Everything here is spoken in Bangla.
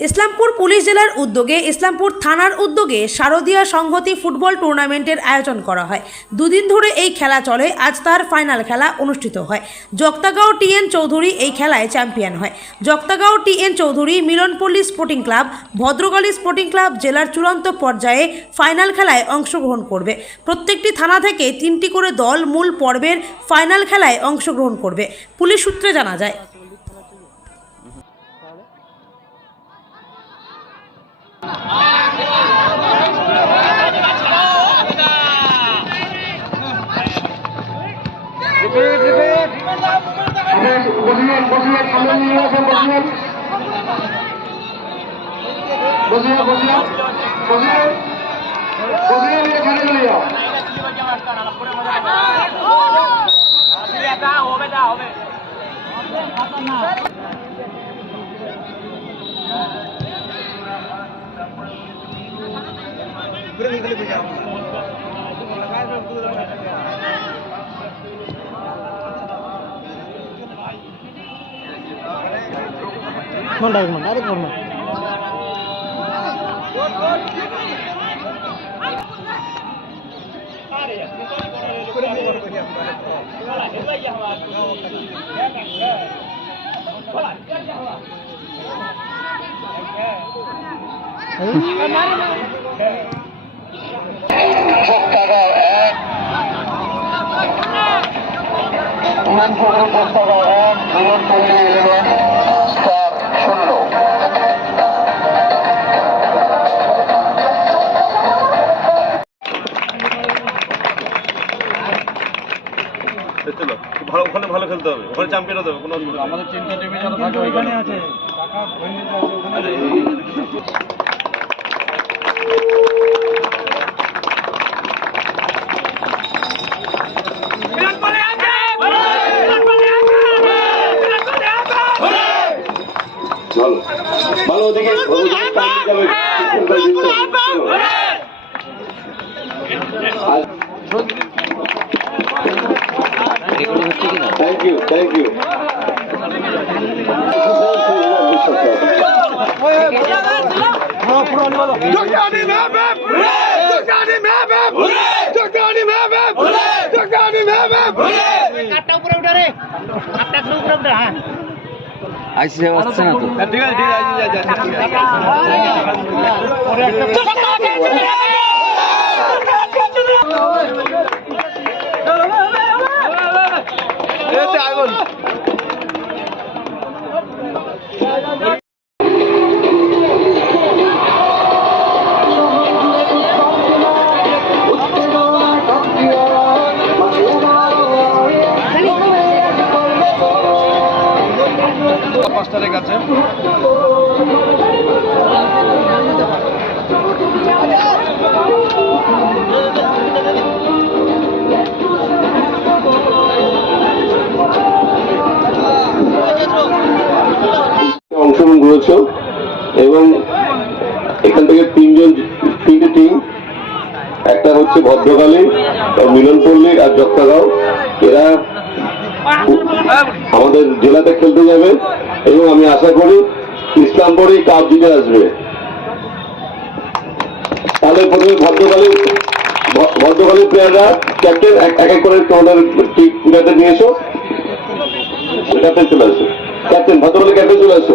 ইসলামপুর পুলিশ জেলার উদ্যোগে ইসলামপুর থানার উদ্যোগে শারদীয়া সংহতি ফুটবল টুর্নামেন্টের আয়োজন করা হয়। দুদিন ধরে এই খেলা চলে। আজ তার ফাইনাল খেলা অনুষ্ঠিত হয়। জগতাগাঁও টিএন চৌধুরী এই খেলায় চ্যাম্পিয়ন হয়। Jagatagaon TN Chowdhury, Milanpalli sporting club, Bhadrakali sporting club জেলার চূড়ান্ত পর্যায়ে ফাইনাল খেলায় অংশগ্রহণ করবে। প্রত্যেকটি থানা থেকে 3টি করে দল মূল পর্বের ফাইনাল খেলায় অংশগ্রহণ করবে। পুলিশ সূত্রে জানা যায়। ভালো ওখানে ভালো খেলতে হবে, ওখানে চ্যাম্পিয়ন হতে হবে, কোনো অসুবিধা নেই। আমাদের 3টা টিমই যেন থাকে ওইখানে আছে। টাকা ভেঙে যাচ্ছে ওখানে। ভালো ভালো ওদিকে থ্যাংক ইউ থ্যাংক ইউ। আইসে আসছে না তো। ঠিক আছে ঠিক আছে আগুন মাস্টারের কাছে অংশগ্রহণ করেছ এবং এখান থেকে তিনটে টিম, একটা হচ্ছে ভদ্রকালী, মিলনপল্লী আর জগতাগাঁও। এরা আমাদের জেলাতে খেলতে যাবে এবং আমি আশা করি ইসলামপুরেই কাপ জিতে আসবে। তাহলে প্রথমে ভদ্রকালী প্লেয়াররা ক্যাপ্টেন এক এক করে তোমাদের প্লেয়ারদের নিয়ে এসো। ক্যাপ্টেন চলে আসো, ক্যাপ্টেন ভদ্রকালী ক্যাপ্টেন চলে আসো।